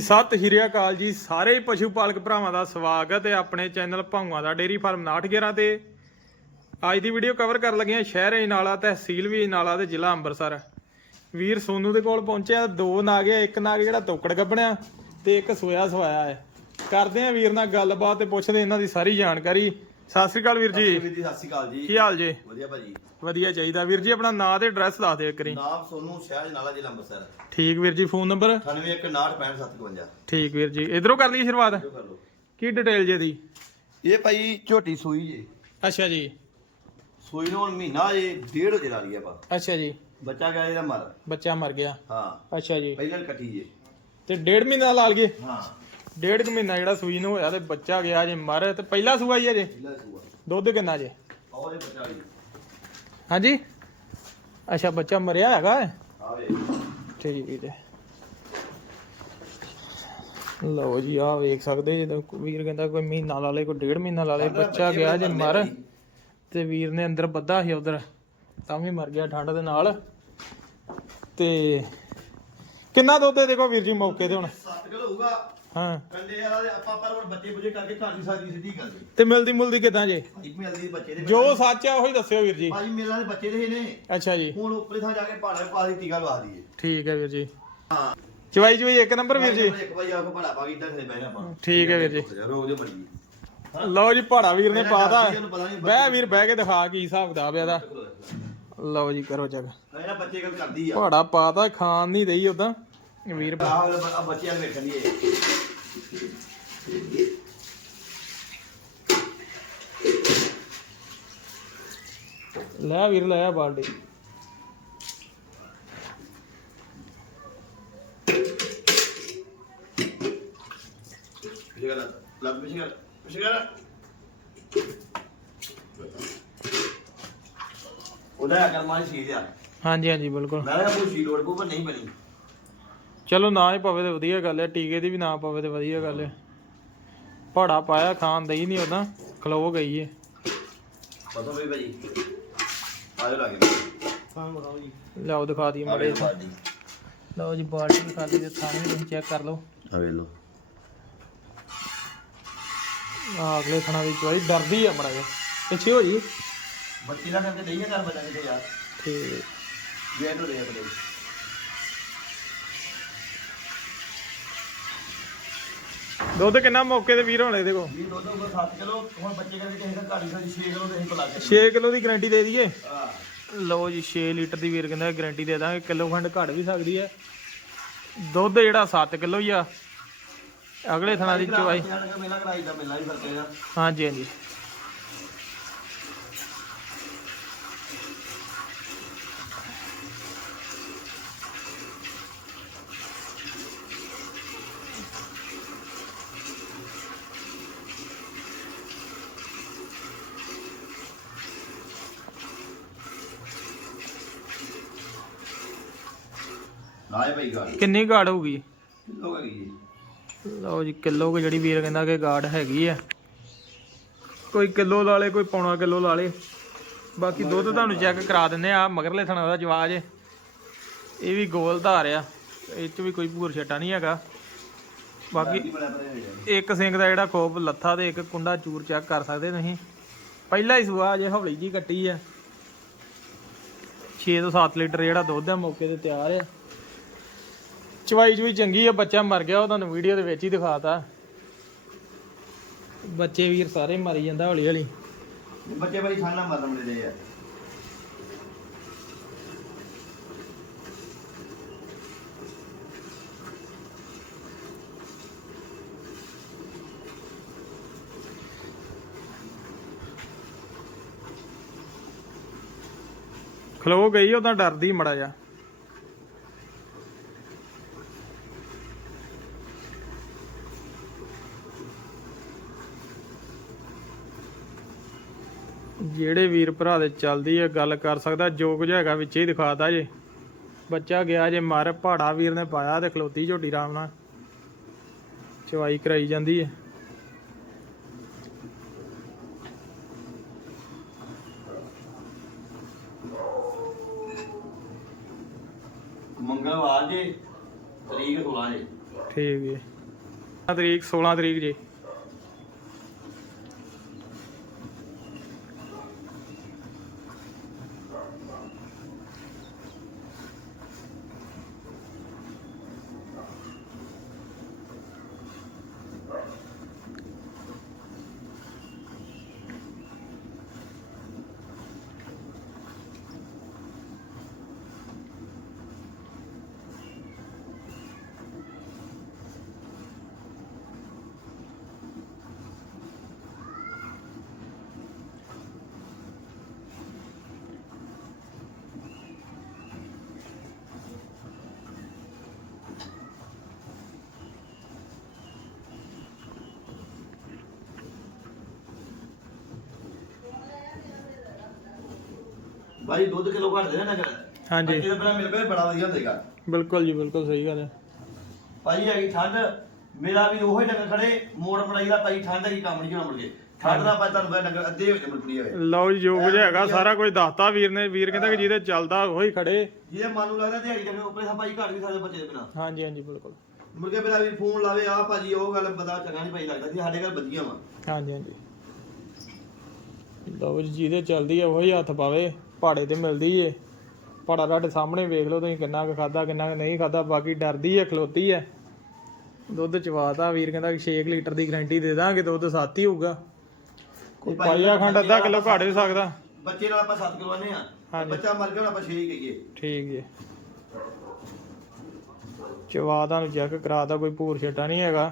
ਸਤਿ ਸ਼੍ਰੀ ਅਕਾਲ ਜੀ, ਸਾਰੇ ਪਸ਼ੂ ਪਾਲਕ ਭਰਾਵਾਂ ਦਾ ਸਵਾਗਤ ਹੈ ਆਪਣੇ ਚੈਨਲ ਭੌਂਗਾ ਦਾ ਡੇਰੀ ਫਾਰਮ 911 ਤੇ। ਅੱਜ ਦੀ ਵੀਡੀਓ ਕਵਰ ਕਰਨ ਲੱਗੇ ਹਾਂ ਸ਼ਹਿਰ ਅਜਨਾਲਾ ਤਹਿਸੀਲ ਵੀ ਅਜਨਾਲਾ ਤੇ ਜ਼ਿਲ੍ਹਾ ਅੰਮ੍ਰਿਤਸਰ। ਵੀਰ ਸੋਨੂ ਦੇ ਕੋਲ ਪਹੁੰਚਿਆ, ਦੋ ਨਾਗ ਆ ਇੱਕ ਨਾਗ ਜਿਹੜਾ ਤੋਕੜ ਗੱਬਣਿਆ ਤੇ ਇੱਕ ਸੋਇਆ ਸਵਾਇਆ ਹੈ। ਕਰਦੇ ਆ ਵੀਰ ਨਾਲ ਗੱਲਬਾਤ ਤੇ ਪੁੱਛਦੇ ਇਹਨਾਂ ਦੀ ਸਾਰੀ ਜਾਣਕਾਰੀ। ਸਤਿ ਸ਼੍ਰੀ ਅਕਾਲ ਵੀਰ ਜੀ। ਵੀਰ ਜੀ ਸਤਿ ਸ਼੍ਰੀ ਅਕਾਲ ਜੀ। ਕੀ ਹਾਲ ਜੀ? ਵਧੀਆ ਭਾਜੀ। ਵਧੀਆ ਚਾਹੀਦਾ। ਵੀਰ ਜੀ ਆਪਣਾ ਨਾਂ ਤੇ ਐਡਰੈਸ ਦੱਸ ਦਿਓ ਕਰੀ ਨਾਮ ਸੋਨੂੰ ਸ਼ਹਿਰ ਨਾਲਾ ਜ਼ਿਲ੍ਹਾ ਅੰਮ੍ਰਿਤਸਰ। ਠੀਕ ਵੀਰ ਜੀ ਫੋਨ ਨੰਬਰ? 9816655752 ਠੀਕ ਵੀਰ ਜੀ ਇਧਰੋਂ ਕਰ ਲਈ ਸ਼ੁਰੂਆਤ। ਕੀ ਡਿਟੇਲ ਜੇ ਦੀ ਇਹ ਭਾਈ ਝੋਟੀ ਸੂਈ ਜੀ। ਅੱਛਾ ਜੀ। ਸੂਈ ਨੂੰ ਮਹੀਨਾ ਜੇ ਡੇਢ ਹੋ ਜਲਾ ਲਈ ਆਪਾਂ। ਅੱਛਾ ਜੀ। ਬੱਚਾ ਗਿਆ ਇਹਦਾ ਮਰ। ਬੱਚਾ ਮਰ ਗਿਆ। ਹਾਂ। ਅੱਛਾ ਜੀ। ਪਹਿਲਾਂ ਕੱਟੀ ਜੇ। ਤੇ ਡੇਢ ਮਹੀਨਾ ਲਾਲ ਗਏ ਹਾਂ। ਡੇਢ ਕੁ ਮਹੀਨਾ ਜਿਹੜਾ ਸੂਈ ਨੂੰ ਹੋਇਆ ਤੇ ਬੱਚਾ ਗਿਆ ਜੇ ਮਰ ਤੇ ਪਹਿਲਾ ਸੂਆ ਹੀ ਹੈ ਜੇ? ਪਹਿਲਾ ਸੂਆ। ਦੁੱਧ ਕਿੰਨਾ ਜੇ? ਬੱਚਾ ਜੀ ਹਾਂਜੀ? ਅੱਛਾ ਬੱਚਾ ਮਰਿਆ ਹੈਗਾ ਹੈ? ਆਵੇ ਠੀਕ ਹੈ। ਲਓ ਜੀ ਆ ਵੇਖ ਸਕਦੇ ਜੀ ਕੋਈ ਵੀਰ ਕਹਿੰਦਾ ਕੋਈ ਮਹੀਨਾ ਲਾ ਲੇ ਕੋਈ ਡੇਢ ਮਹੀਨਾ ਲਾ ਲੇ ਬੱਚਾ ਗਿਆ ਜੇ ਮਰ ਤੇ ਵੀਰ ਨੇ ਅੰਦਰ ਬੱਧਾ ਸੀ ਉਧਰ ਤਾਂ ਵੀ ਮਰ ਗਿਆ ਠੰਡ ਦੇ ਨਾਲ। ਤੇ ਕਿੰਨਾ ਦੁੱਧ ਹੈ? ਦੇਖੋ ਵੀਰ ਜੀ ਮੌਕੇ ਤੇ ਹੁਣ। 7 ਕਿਲੋ ਹੋਊਗਾ। ਹਾਂ। ਵਾਲਾ ਦੇ ਆਪਾਂ ਪਰ ਹੁਣ ਬੱਚੇ ਬੁਝੇ ਕਰਕੇ ਘਰ ਦੀ ਸਾਡੀ ਸਿੱਧੀ ਕਰ ਦੇ। ਤੇ ਮਿਲਦੀ ਮੁਲਦੀ ਕਿਦਾਂ ਜੇ? ਇੱਕ ਮਿਲਦੀ ਬੱਚੇ ਦੇ ਜੋ ਸੱਚ ਆ ਉਹੀ ਦੱਸਿਓ ਵੀਰ ਜੀ। ਭਾਜੀ ਮੇਲਾਂ ਦੇ ਬੱਚੇ ਦੇ ਨੇ। ਅੱਛਾ ਜੀ। ਹੁਣ ਉੱਪਰੇ ਥਾਂ ਜਾ ਕੇ ਪਹਾੜਾਂ ਪਾ ਦੀ ਟੀਕਾ ਲਵਾ ਦਈਏ ਠੀਕ ਹੈ ਵੀਰ ਜੀ। ਹਾਂ। ਚਵਾਈ ਚਵਾਈ ਇੱਕ ਨੰਬਰ ਵੀਰ ਜੀ। ਇੱਕ ਵਾਰੀ ਆ ਕੇ ਪਹਾੜਾ ਪਾ ਕੇ ਇੱਦਾਂ ਖੇ ਬਹਿਣਾ ਆਪਾਂ। ਠੀਕ ਹੈ ਵੀਰ ਜੀ। ਰੋਗ ਜੋ ਬੜੀ। ਲਓ ਜੀ ਪਹਾੜਾ ਵੀਰ ਨੇ ਪਾਤਾ। ਬਹਿ ਵੀਰ ਬਹਿ ਕੇ ਦਿਖਾ ਕੀ ਹਿਸਾਬ ਕਿਤਾਬ ਇਹਦਾ। ਲਓ ਜੀ ਕਰੋ ਚੱਕ। ਇਹਨਾਂ ਬੱਚੇ ਗੱਲ ਕਰਦੀ ਆ। ਪਹਾੜਾ ਪਾਤਾ ਖਾਣ ਨਹੀਂ ਰਹੀ ਉਦਾਂ ਵੀਰ ਆਹ ਬੱਚਿਆਂ ਨੂੰ ਵੇਖਣ ਦੀ ਲੈ ਵੀਰ ਲੈ ਆ ਬਾਲਟੀ। ਪਿਛੇ ਕਰ ਲੱਗ ਪਿਛੇ ਕਰ ਪਿਛੇ ਕਰ। ਉਹਦਾ ਕਰਮਾਂ ਆ ਹਾਂਜੀ ਹਾਂਜੀ ਬਿਲਕੁਲ। ਮੈਂ ਕਿਹਾ ਕੋਈ ਸੀ ਲੋੜ ਪਊ ਪਰ ਨਹੀਂ ਬਣੀ। ਚਲੋ ਨਾ ਹੀ ਪਵੇ ਤੇ ਵਧੀਆ ਗੱਲ ਹੈ ਟੀਕੇ ਦੀ ਵੀ ਨਾ ਪਵੇ ਤੇ ਵਧੀਆ ਗੱਲ ਹੈ। ਪਹਾੜਾ ਪਾਇਆ ਖਾਣ ਦਈ ਨਹੀਂ ਉਦਾਂ ਖਲੋ ਗਈ ਏ। ਪਤਾ ਵੀ ਭਾਜੀ ਆਜੋ ਲਾਗੇ। ਲਓ ਦਿਖਾ ਦਈਏ ਮੜੇ ਲਓ ਜੀ ਬਾਲਟੀ ਵੀ ਖਾਲੀ ਤੇ ਥਾਣੇ ਤੁਸੀਂ ਚੈੱਕ ਕਰ ਲਓ। ਆ ਵੇ ਲੋ ਆ ਅਗਲੇ ਥਣਾ ਦੀ ਚਵਾਈ ਡਰਦੀ ਆ ਮੜਾ ਜਿਹਾ। ਪਿੱਛੇ ਹੋ ਜੀ ਬੱਤੀ ਦਾ ਕਰਕੇ ਨਹੀਂ ਕਰ ਬੱਚਾ ਕਿਤੇ ਯਾਰ। ਤੇ ਜੇ ਨੂੰ ਦੇ ਆਪਣੇ ਦੁੱਧ ਕਿੰਨਾ ਮੌਕੇ ਤੇ ਵੀਰ ਹੋਣੇ ਕੋਲ? ਵੀ ਦੁੱਧ ਉਹ 7 ਕਿਲੋ ਹੁਣ ਬੱਚੇ ਕਰਕੇ ਕਿਸੇ ਦਾ ਘਾੜੀ ਸਾਡੀ 6 ਕਿਲੋ ਦੇ ਅਸੀਂ ਪਲਾ ਕੇ 6 ਕਿਲੋ ਦੀ ਗਾਰੰਟੀ ਦੇ ਦਈਏ? ਹਾਂ। ਲਓ ਜੀ 6 ਲੀਟਰ ਦੀ ਵੀਰ ਕਹਿੰਦਾ ਗਾਰੰਟੀ ਦੇ ਦਾਂਗੇ ਕਿਲੋ ਖੰਡ ਘਟ ਵੀ ਸਕਦੀ ਹੈ। ਦੁੱਧ ਜਿਹੜਾ 7 ਕਿਲੋ ਹੀ ਆ। ਅਗਲੇ ਥਣਾ ਦੀ ਚਵਾਈ ਮੇਲਾ ਕਰਾਈ ਦਾ ਮੇਲਾ ਹੀ ਫ਼ਰਕ ਹੈ ਹਾਂਜੀ ਹਾਂਜੀ। ਲਾਏ ਭਾਈ ਗਾੜੀ ਕਿੰਨੀ ਗਾੜ ਹੋਊਗੀ? ਕਿਲੋ ਹੈਗੀ ਜੀ। ਲਓ ਜੀ ਕਿਲੋ ਕੁ ਜਿਹੜੀ ਵੀਰ ਕਹਿੰਦਾ ਕਿ ਗਾੜ ਹੈਗੀ ਆ। ਕੋਈ ਕਿਲੋ ਲਾ ਲੇ ਕੋਈ ਪੌਣਾ ਕਿਲੋ ਲਾ ਲੇ। ਬਾਕੀ ਦੁੱਧ ਤੁਹਾਨੂੰ ਚੈੱਕ ਕਰਾ ਦਿੰਦੇ ਆ ਮਗਰਲੇ ਥਣਾ ਦਾ ਜਵਾਜ। ਇਹ ਵੀ ਗੋਲ ਧਾਰ ਆ ਇਹ ਚ ਵੀ ਕੋਈ ਭੂਰ ਛਟਾ ਨਹੀਂ ਹੈਗਾ। ਬਾਕੀ ਹੋ ਇੱਕ ਸਿੰਗ ਦਾ ਜਿਹੜਾ ਖੋਪ ਲੱਥਾ ਤੇ ਇੱਕ ਕੁੰਡਾ ਚੂਰ ਚੈੱਕ ਕਰ ਸਕਦੇ ਤੁਸੀਂ। ਪਹਿਲਾ ਹੀ ਸੂਆ ਜੇ ਹੌਲੀ ਜੀ ਕੱਟੀ ਆ। 6 ਤੋਂ 7 ਲੀਟਰ ਜਿਹੜਾ ਦੁੱਧ ਆ ਮੌਕੇ ਤੇ ਤਿਆਰ ਆ। ਚਵਾਈ ਚੁਈ ਚੰਗੀ ਆ ਬੱਚਾ ਮਰ ਗਿਆ ਉਹ ਤੁਹਾਨੂੰ ਵੀਡੀਓ ਦੇ ਵਿੱਚ ਹੀ ਦਿਖਾਤਾ। ਬੱਚੇ ਵੀਰ ਸਾਰੇ ਮਰੀ ਜਾਂਦਾ ਹੌਲੀ ਹੌਲੀ। ਬੱਚੇ ਭਾਈ ਖਾਣਾ ਮਰਨ ਦੇ ਦੇ ਆ। ਖਲੋ ਗਈ ਉਹ ਤਾਂ ਡਰਦੀ ਮੜਾ ਜਾ ਜਿਹੜੇ ਵੀਰ ਭਰਾ ਦੇ ਚੱਲਦੀ ਹੈ ਗੱਲ ਕਰ ਸਕਦਾ ਜੋ ਕੁਝ ਹੈਗਾ ਵਿੱਚ ਹੀ ਦਿਖਾਤਾ ਜੇ। ਬੱਚਾ ਗਿਆ ਜੇ ਮਰ ਪਹਾੜਾ ਵੀਰ ਨੇ ਪਾਇਆ ਤੇ ਖਲੋਤੀ ਝੋਟੀ ਰਾਮ ਨਾਲ। ਚਵਾਈ ਕਰਾਈ ਜਾਂਦੀ ਹੈ ਮੰਗਲਵਾਰ ਜੇ ਤਰੀਕ 16 ਜੇ। ਠੀਕ ਜੀ ਆਹ ਤਰੀਕ 16 ਤਰੀਕ ਜੀ। ਭਾਈ ਦੁੱਧ ਕਿਲੋ ਘੱਟ ਦੇ ਨਾ ਕਰ ਹਾਂਜੀ। ਇਹਦੇ ਪਹਿਲਾਂ ਮੇਰੇ ਕੋਲ ਬੜਾ ਵਧੀਆ ਹੋਏਗਾ ਬਿਲਕੁਲ ਜੀ ਬਿਲਕੁਲ ਸਹੀ ਗੱਲ ਹੈ। ਭਾਈ ਹੈਗੀ ਠੰਡ ਮੇਰਾ ਵੀ ਉਹੀ ਡੰਗਰ ਖੜੇ ਮੋੜ ਮੜਾਈ ਦਾ ਭਾਈ ਠੰਡ ਹੈਗੀ ਕੰਮ ਨਹੀਂ ਹੋਣਾ ਮੁੜ ਕੇ। ਠੰਡ ਦਾ ਭਾਈ ਤੁਹਾਨੂੰ ਪਤਾ ਅੱਧੇ ਹੋ ਜਾਂਦੇ ਮੁੜ ਕੁੜੀ ਹੋਏ। ਲਓ ਜੀ ਜੋ ਕੁਝ ਹੈਗਾ ਸਾਰਾ ਕੁਝ ਦੱਸਤਾ ਵੀਰ ਨੇ। ਵੀਰ ਕਹਿੰਦਾ ਕਿ ਜਿਹਦੇ ਚੱਲਦਾ ਉਹੀ ਖੜੇ। ਜਿਹਦੇ ਮਨ ਨੂੰ ਲੱਗਦਾ ਦਿਹਾੜੀ ਡੰਗਰ ਉੱਪਰੇ ਸਾ ਭਾਈ ਘੱਟ ਵੀ ਸਕਦੇ ਬੱਚੇ ਦੇ ਬਿਨਾ। ਹਾਂਜੀ ਹਾਂਜੀ ਬਿਲਕੁਲ। ਮੁੜ ਕੇ ਮੇਰਾ ਵੀ ਫੋਨ ਲਾਵੇ ਆ ਭਾਜੀ ਉਹ ਗੱਲ ਬੰਦਾ ਚੰਗਾ ਨਹੀਂ ਭਾਈ ਲੱਗਦਾ ਜੀ ਸਾਡੇ ਘਰ ਵਧੀਆ ਵਾ। ਹਾਂਜੀ ਹਾਂਜੀ। ਲਓ ਜੀ ਜਿਹਦੇ ਚੱਲਦੀ ਹੈ ਉਹੀ ਹੱਥ ਪਾਵੇ। ਪਹਾੜੇ ਤੇ ਮਿਲਦੀ ਏ। ਪਹਾੜਾ ਤੁਹਾਡੇ ਸਾਹਮਣੇ ਵੇਖ ਲਓ ਤੁਸੀਂ ਕਿੰਨਾ ਕੁ ਖਾਦਾ ਕਿੰਨਾ ਕੁ ਨਹੀਂ ਖਾਦਾ ਬਾਕੀ ਡਰਦੀ ਹੈ ਖਲੋਤੀ ਹੈ ਦੁੱਧ ਚਵਾਤਾ ਵੀਰ ਕਹਿੰਦਾ ਕਿ 6 ਲੀਟਰ ਦੀ ਗਾਰੰਟੀ ਦੇ ਦਾਂਗੇ ਦੁੱਧ ਸੱਤ ਹੀ ਹੋਊਗਾ। ਕੋਈ ਪਾਈਆ ਖੰਡ ਅੱਧਾ ਕਿਲੋ ਘੱਟ ਵੀ ਸਕਦਾ। ਬੱਚੇ ਨਾਲ ਆਪਾਂ 7 ਕਿਲੋ ਆਨੇ ਆ। ਬੱਚਾ ਮਰ ਗਿਆ ਆਪਾਂ 6 ਹੀ ਕਹੀਏ। ਠੀਕ ਜੀ ਚਵਾ ਤੁਹਾਨੂੰ ਚੈੱਕ ਕਰਾਤਾ ਕੋਈ ਭੂਰ ਛੱਟਾ ਨਹੀਂ ਹੈਗਾ।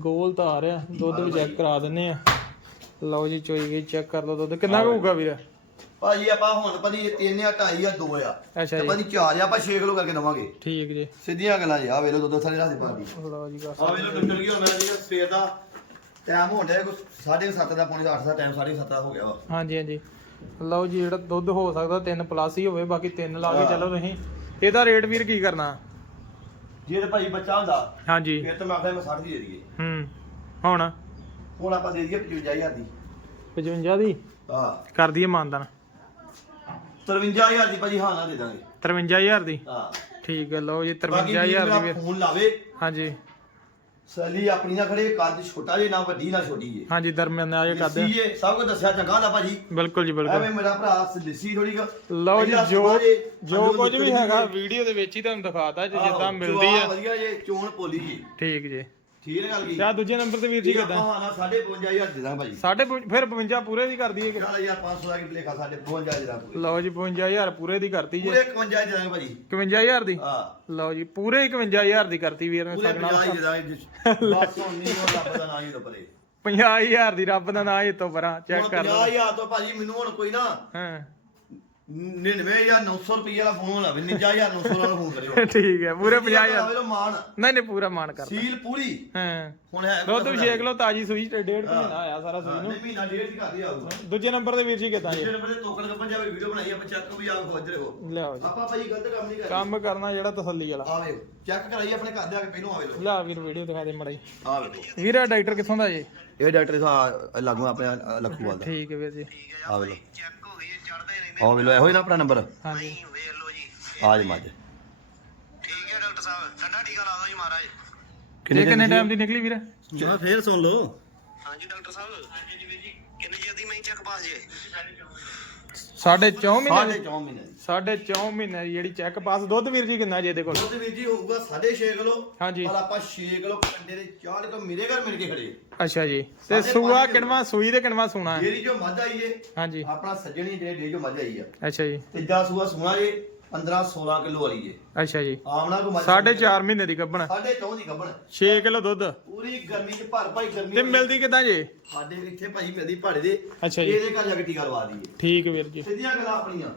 ਗੋਲ ਤਾਂ ਆ ਰਿਹਾ ਦੁੱਧ ਵੀ ਚੈੱਕ ਕਰਾ ਦਿੰਨੇ ਆ ਲਓ ਜੀ ਚੋਈ ਗਈ ਚੈੱਕ ਕਰ ਲਓ ਦੁੱਧ। ਕਿੰਨਾ ਕੁ ਹੋਊਗਾ ਵੀਰ? ਭਾਜੀ ਆਪਾਂ ਹੁਣ ਭਾਜੀ 3 ਆ 2.5 ਆ 2 ਆ। ਅੱਛਾ ਤੇ ਜੀ ਭਾਜੀ 4 ਆ ਆਪਾਂ 6 ਕਿਲੋ ਕਰਕੇ ਦਵਾਂਗੇ। ਠੀਕ ਜੀ। ਸਿੱਧੀਆਂ ਗੱਲਾਂ ਜੀ ਆ ਵੇਖ ਲਓ ਦੁੱਧ ਸਾਰੇ ਦੀ ਪਾਦੀ ਲਓ ਜੀ ਬਸ। ਆ ਵੇਖ ਲਓ ਕੀ ਹੁੰਦਾ ਜੀ ਸਵੇਰ ਦਾ ਟਾਈਮ ਹੋਣ ਡਿਆ ਕੋਈ 7:30 ਦਾ ਪੌਣੇ 8 ਦਾ ਟਾਈਮ 7:30 ਦਾ ਹੋ ਗਿਆ ਵਾ। ਹਾਂਜੀ ਹਾਂਜੀ। ਲਓ ਜੀ ਜਿਹੜਾ ਦੁੱਧ ਹੋ ਸਕਦਾ 3 ਪਲੱਸ ਹੀ ਹੋਵੇ ਬਾਕੀ 3 ਲਾ ਕੇ ਚੱਲੋ ਤੁਸੀਂ। ਇਹਦਾ ਰੇਟ ਵੀਰ ਕੀ ਕਰਨਾ? ਜੇ ਤੇ ਭਾਈ ਬੱਚਾ ਹੁੰਦਾ ਹਾਂਜੀ। ਫਿਰ ਤਾਂ ਮੈਂ ਆਖਦਾ ਮੈਂ 60 ਦੀ ਦੇ ਦਈਏ। ਹੂੰ ਹੁਣ? ਹੁਣ ਆਪਾਂ ਦੇ ਦਈਏ 55000 ਦੀ। 55 ਦੀ? ਹਾਂ। ਕਰ ਦਈਏ ਮਾਨਦਾਨ। 53000 ਦੀ ਭਾਜੀ ਹਾਂ ਨਾ ਦੇ ਦਾਂਗੇ। 53000 ਦੀ? ਹਾਂ। ਠੀਕ ਹੈ ਲਓ ਜੀ ਬਾਕੀ 53000 ਦੀ ਫੋਨ ਲਾਵੇ। ਹਾਂਜੀ। ਸਲੀ ਆਪਣੀ ਨਾ ਖੜੇ ਕੱਦ ਛੋਟਾ ਜੇ ਨਾ ਵੱਡੀ ਨਾ ਛੋਟੀ ਜੇ। ਹਾਂਜੀ ਦਰਮਿਆਨ ਆ ਜੇ ਕਰਦੇ ਲਿੱਸੀ ਜੇ ਸਭ ਕੁਝ ਦੱਸਿਆ ਚੰਗਾ ਹੁੰਦਾ ਭਾਜੀ। ਬਿਲਕੁਲ ਜੀ ਬਿਲਕੁਲ। ਐਵੇਂ ਮੇਰਾ ਭਰਾ ਲਿੱਸੀ ਥੋੜੀ ਲਓ ਜੀ ਜੋ ਜੋ ਕੁਝ ਵੀ ਹੈਗਾ ਵੀਡੀਓ ਦੇ ਵਿੱਚ ਹੀ ਤੁਹਾਨੂੰ ਦਿਖਾਤਾ ਜਿੱਦਾਂ ਮਿਲਦੀ ਹੈ ਵਧੀਆ ਜੇ ਚੋਣ ਪੋਲੀ ਜੀ। ਠੀਕ ਜੀ। ਠੀਕ ਹੈ ਗੱਲ ਕੀ? ਆਹ ਦੂਜੇ ਨੰਬਰ ਤੇ ਵੀਰ ਜੀ ਠੀਕ ਕਿਦਾਂ? ਆਪਾਂ ਹਾਂ 55000 ਦੇ ਦਾਂ ਭਾਜੀ। ਸਾਡੇ ਫਿਰ 52 ਪੂਰੇ ਦੀ ਕਰ ਦਈਏ ਕਿ? 4500 ਦਾ ਕੀ ਭਲੇਖਾ ਸਾਡੇ 52 ਦੇ ਦਾਂ ਪੂਰੇ। ਲਓ ਜੀ 55000 ਪੂਰੇ ਦੀ ਕਰਤੀ ਜੀ। ਪੂਰੇ 51 ਦੇ ਦਾਂਗੇ ਭਾਜੀ। 51000 ਦੀ? ਹਾਂ। ਲਓ ਜੀ ਪੂਰੇ 51000 ਦੀ ਕਰਤੀ ਵੀਰ ਨੇ ਪੂਰੇ ਸਾਡੇ ਨਾਲ। 50 ਦੇ ਦਾਂਗੇ ਬਸ ਹੁਣ ਨਹੀਂ ਉਹ ਰੱਬ ਦਾ ਨਾਂ ਹੀ ਪਰੇ 50000 ਦੀ ਰੱਬ ਦਾ ਨਾਂ ਇਹ ਤੋਂ ਪਰਾਂ ਚੈੱਕ ਕਰ ਲਓ। 50000 ਤੋਂ ਭਾਜੀ ਮੈਨੂੰ ਹੁਣ ਕੋਈ ਨਾ ਹਾਂ। 99900 ਰੁਪਏ ਦਾ ਫੋਨ ਲਾਵੇ 99900 ਵਾਲਾ ਫੋਨ ਕਰਿਓ ਠੀਕ ਹੈ ਪੂਰੇ 50000 ਲਾਵੇ ਲੋ ਮਾਨ ਨਹੀਂ ਨਹੀਂ ਪੂਰਾ ਮਾਨ ਕਰ ਸੀਲ ਪੂਰੀ ਹਾਂ ਹੁਣ ਹੈ ਦੁੱਧ ਵੀ 6 ਕਿਲੋ ਤਾਜੀ ਸੂਈ ਤੇ ਡੇਢ ਕੁ ਮਹੀਨਾ ਆਇਆ ਸਾਰਾ ਸੂਈ ਨੂੰ ਨਹੀਂ ਮਹੀਨਾ ਡੇਢ ਦੀ ਕਰਦੀ ਆਊਗਾ ਦੂਜੇ ਨੰਬਰ ਤੇ ਵੀਰ ਜੀ ਕਿਦਾਂ ਜੀ ਜਿਹੜੇ ਨੰਬਰ ਤੇ ਟੋਕਨ ਕੱਪਨ ਜਾਵੇ ਵੀਡੀਓ ਬਣਾਈ ਆਪਾਂ ਚੈੱਕ ਵੀ ਆਪ ਖੋਜ ਰਹੋ ਲਿਆਓ ਜੀ ਆਪਾਂ ਭਾਈ ਗਲਤ ਕੰਮ ਨਹੀਂ ਕਰਦੇ ਕੰਮ ਕਰਨਾ ਜਿਹੜਾ ਤਸੱਲੀ ਵਾਲਾ ਆਵੇ ਚੈੱਕ ਕਰਾਈ ਆਪਣੇ ਘਰ ਦੇ ਆ ਕੇ ਪਹਿਲੋਂ ਆਵੇ ਲੋ ਲਿਆ ਵੀਰ ਵੀਡੀਓ ਦਿਖਾ ਦੇ ਮੜਾਈ ਆ ਵੇਖੋ ਵੀਰ ਡਾਕਟਰ ਕਿੱਥੋਂ ਦਾ ਜੀ ਇਹ ਡਾਕਟਰ ਲਾਗੂ ਆਪਣੇ ਆਹ ਲੱਖੂਵਾਲ ਦਾ ਠੀਕ ਹੈ ਵੀਰ ਜੀ ਆ ਵੇ ਲੋ ਆ ਵੇ ਲੋ ਇਹੋ ਹੀ ਨਾ ਆਪਣਾ ਨੰਬਰ ਹਾਂਜੀ। ਵੇਖ ਲਓ ਜੀ। ਆ ਜੀ ਮੱਝ ਠੀਕ ਹੈ ਡਾਕਟਰ ਸਾਹਿਬ ਠੰਡਾ ਟੀਕਾ ਲਾ ਦਿਓ ਜੀ ਮਹਾਰਾਜ। ਇਹ ਕਿੰਨੇ ਟਾਈਮ ਦੀ ਨਿਕਲੀ ਵੀਰ? ਮੈਂ ਫੇਰ ਸੁਣ ਲਓ। ਹਾਂਜੀ ਡਾਕਟਰ ਸਾਹਿਬ। ਹਾਂਜੀ ਜੀ ਵੀਰ ਜੀ। ਕਿੰਨੇ ਚਿਰ ਦੀ ਮੈਂ ਚੈੱਕ ਪਾਸ ਜੇ? ਸਾਢੇ 4 ਮਹੀਨੇ ਸਾਢੇ ਦੀ- ਚੌਂ ਮਹੀਨੇ ਦੀ। ਸਾਢੇ 4 ਮਹੀਨੇ ਦੀ ਜਿਹੜੀ ਚੈੱਕ ਪਾਸ ਦੁੱਧ ਵੀਰ ਜੀ ਕਿੰਨਾ ਜੀ ਇਹਦੇ ਕੋਲ? ਦੁੱਧ ਵੀਰ ਜੀ ਹੋਊਗਾ 6.5 ਕਿਲੋ ਹਾਂਜੀ। ਪਰ ਆਪਾਂ 6 ਕਿਲੋ ਕੰਡੇ ਦੇ 4 ਕਿਲੋ ਮੇਰੇ ਘਰ ਮਿਲ ਕੇ ਖੜੇ ਅੱਛਾ ਜੀ। ਤੇ ਸਾਢੇ ਸੂਆ ਪੰਜ ਕਿਣਵਾ ਸੂਈ ਤੇ ਕਿਣਵਾ ਸੂਣਾ ਹੈ? ਜਿਹੜੀ ਜੋ ਮੱਝ ਆਈ ਏ ਹਾਂਜੀ। ਆਪਣਾ ਸੱਜਣੀ ਜਿਹੜੇ ਡੇ ਜੋ ਮੱਝ ਆਈ ਆ। ਅੱਛਾ ਜੀ। ਤੀਜਾ ਸੂਆ ਸੋਣਾ ਏ 15 16 ਕਿਲੋ ਵਾਲੀ ਏ। ਅੱਛਾ ਜੀ। ਆਮਣਾ ਕੋ ਮੱਝ ਸਾਢੇ 4 ਮਹੀਨੇ ਦੀ ਗੱਭਣ। ਸਾਢੇ ਚੌਂ ਦੀ ਗੱਬਣ 6 ਕਿਲੋ ਦੁੱਧ। ਪੂਰੀ ਗਰਮੀ ਚ ਭਰ ਭਾਈ ਗਰਮੀ ਤੇ ਮਿਲਦੀ ਕਿਦਾਂ ਜੀ? ਸਾਡੇ ਇੱਥੇ ਭਾਈ ਮਿਲਦੀ ਭਾੜੇ ਦੇ। ਅੱਛਾ ਜੀ। ਇਹਦੇ ਘਰ ਜਾ ਕੇ ਟੀਕਾ ਲਵਾ ਦਈਏ। ਠੀਕ ਵੀਰ ਜੀ। ਸਿੱਧੀਆਂ ਗੱਲਾਂ ਆਪਣੀਆਂ।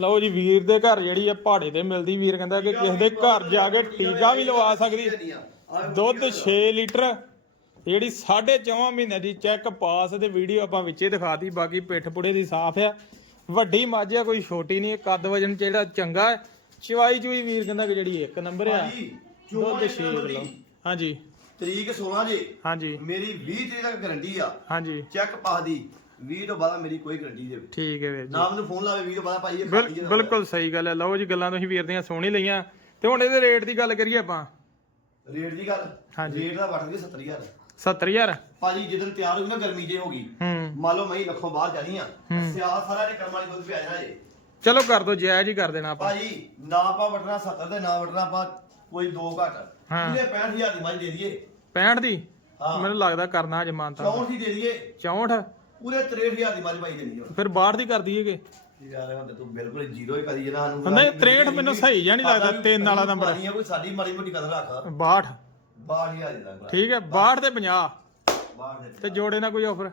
ਲਓ ਜੀ ਵੀਰ ਦੇ ਘਰ ਜਿਹੜੀ ਆ ਪਹਾੜੇ ਤੇ ਮਿਲਦੀ। ਵੀਰ ਕਹਿੰਦਾ ਕਿ ਕਿਸੇ ਦੇ ਘਰ ਜਾ ਕੇ ਟੀਕਾ ਵੀ ਲਵਾ ਸਕਦੀ। ਦੁੱਧ 6 ਲੀਟਰ। ਜਿਹੜੀ 4.5 ਮਹੀਨੇ ਦੀ ਚੈੱਕ ਪਾਸ ਤੇ ਵੀਡੀਓ ਆਪਾਂ ਵਿੱਚੇ ਦਿਖਾਤੀ। ਬਾਕੀ ਪਿੱਠ ਪੁੜੇ ਦੀ ਸਾਫ਼ ਆ। ਵੱਡੀ ਮੱਝ ਆ ਕੋਈ ਛੋਟੀ ਨਹੀਂ ਕੱਦ ਵਜਨ ਜਿਹੜਾ ਚੰਗਾ ਹੈ। ਚਵਾਈ ਚੂਈ ਵੀਰ ਕਹਿੰਦਾ ਕਿ ਜਿਹੜੀ ਇੱਕ ਨੰਬਰ ਆ। ਦੁੱਧ 6 ਕਿਲੋ ਹਾਂਜੀ। ਤਰੀਕ 16 ਜੇ। ਹਾਂਜੀ। ਮੇਰੀ 20 ਤਰੀਕ ਤੱਕ ਗਾਰੰਟੀ ਆ। ਹਾਂਜੀ। ਚੈੱਕ ਪਾ ਦੀ। 20 ਤੋਂ ਬਾਅਦ ਮੇਰੀ ਕੋਈ ਗਾਰੰਟੀ ਦੇ ਠੀਕ ਹੈ ਵੀਰ ਜੀ। ਨਾ ਮੈਨੂੰ ਫੋਨ ਲਾਵੇ 20 ਤੋਂ ਬਾਅਦ ਭਾਈ ਇਹ ਖਾਲੀ ਬਿਲਕੁਲ ਸਹੀ ਗੱਲ ਹੈ। ਲਓ ਜੀ ਗੱਲਾਂ ਤੁਸੀਂ ਵੀਰ ਦੀਆਂ ਹੀ ਲਈਆਂ। ਤੇ ਹੁਣ ਇਹਦੇ ਰੇਟ ਦੀ ਗੱਲ ਕਰੀਏ ਆਪਾਂ। ਰੇਟ ਦੀ ਗੱਲ? ਹਾਂਜੀ। ਰੇਟ ਦਾ ਵਟ ਗਈ 70000 70000 ਭਾਜੀ ਜਦੋਂ ਤਿਆਰ ਹੋਈ ਨਾ ਗਰਮੀ ਜੇ ਹੋ ਗਈ। ਹੂੰ। ਮੰਨ ਲਓ ਮੈਂ ਲੱਖੋਂ ਬਾਹਰ ਜਾਣੀ ਆ। ਹੂੰ। ਸਿਆਲ ਸਾਰਾ ਨੇ ਕਰਮ ਵਾਲੀ ਦੁੱਧ ਪਿਆ ਜਾਣਾ ਜੇ। ਚਲੋ ਕਰ ਦੋ ਜਾਇਜ਼ ਹੀ ਕਰ ਦੇਣਾ ਆਪਾਂ। ਭਾਜੀ ਨਾ ਆਪਾਂ ਵਟਣਾ 70 ਤੇ ਨਾ ਵਟਣਾ ਆਪਾਂ ਕੋਈ ਦੋ ਘੱਟ। ਹਾਂ। ਇਹਦੇ 65000 ਦੀ ਮੱਝ ਦੇ ਦਈਏ। 65 ਦੀ? ਹਾਂ। ਮੈਨੂੰ ਲੱਗਦਾ ਕਰਨਾ ਜਮਾਨਤਾ 64 ਦੀ ਦੇ ਦਈਏ। 64 ਪੂਰੇ 63000 ਦੀ ਮੱਝ ਪਾਈ ਦੇਣੀ ਆ। ਫਿਰ ਬਾਹਰ ਦੀ ਕਰ ਦਈਏਗੇ ਯਾਰ ਹੁਣ ਤੇ ਤੂੰ ਬਿਲਕੁਲ ਜ਼ੀਰੋ ਹੀ ਕਰੀ ਜਨਾ ਸਾਨੂੰ। ਨਹੀਂ, 63 ਮੈਨੂੰ ਸਹੀ ਜਿਹਾ ਨਹੀਂ ਲੱਗਦਾ, ਤਿੰਨ ਵਾਲਾ ਨੰਬਰ। ਪਾਣੀ ਆ, ਕੋਈ ਸਾਡੀ ਮਾੜੀ ਮੋਟੀ ਕਦਰ ਰੱਖ। 62 62000 ਦੀ ਦਾ ਠੀਕ ਹੈ 62 ਤੇ 50 ਬਾਹਰ ਦੇ ਤੇ ਜੋੜੇ ਨਾਲ ਕੋਈ ਆਫਰ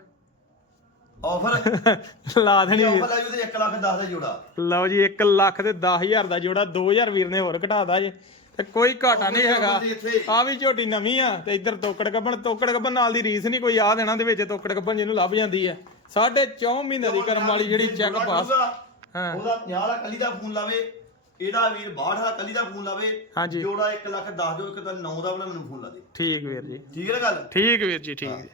ਆਫਰ ਲਾ ਦੇਣੀ। ਆਫਰ ਲਾਈ ਉਹਦੇ 1 ਲੱਖ 10 ਦਾ ਜੋੜਾ। ਲਓ ਜੀ 1 ਲੱਖ ਤੇ 10000 ਦਾ ਜੋੜਾ। 2000 ਵੀਰ ਨੇ ਹੋਰ ਘਟਾਦਾ ਜੇ। ਤੇ ਕੋਈ ਘਾਟਾ ਨਹੀਂ ਹੈਗਾ। ਆ ਵੀ ਝੋਟੀ ਨਵੀਂ ਆ ਤੇ ਇੱਧਰ ਤੋਕੜ ਗੱਬਣ ਤੋਕੜ ਗੱਬਣ ਨਾਲ ਦੀ ਰੀਸ ਨਹੀਂ ਕੋਈ ਆ ਦੇਣਾ ਦੇ ਵਿੱਚ ਤੋਕੜ ਗੱਬਣ ਜਿਹਨੂੰ ਲੱਭ ਜਾਂਦੀ ਹੈ। ਸਾਢੇ 4 ਮਹੀਨੇ ਦੀ ਕਰਮ ਵਾਲੀ ਜਿਹੜੀ ਚੈੱਕ ਪਾਸ ਹਾਂ। ਉਹਦਾ 50 ਦਾ ਕੱਲੀ ਦਾ ਫੋਨ ਲਾਵੇ। ਇਹਦਾ ਵੀਰ 62 ਦਾ ਕੱਲੀ ਦਾ ਫੋਨ ਲਾਵੇ। ਜੋੜਾ 1 ਲੱਖ 10 ਦਿਓ ਇੱਕ ਤਾਂ 9 ਦਾ ਬਣਾ ਮੈਨੂੰ ਫੋਨ ਲਾ ਦੇ। ਠੀਕ ਵੀਰ ਜੀ। ਠੀਕ ਹੈ ਗੱਲ? ਠੀਕ ਵੀਰ ਜੀ ਠੀਕ। ਜੀ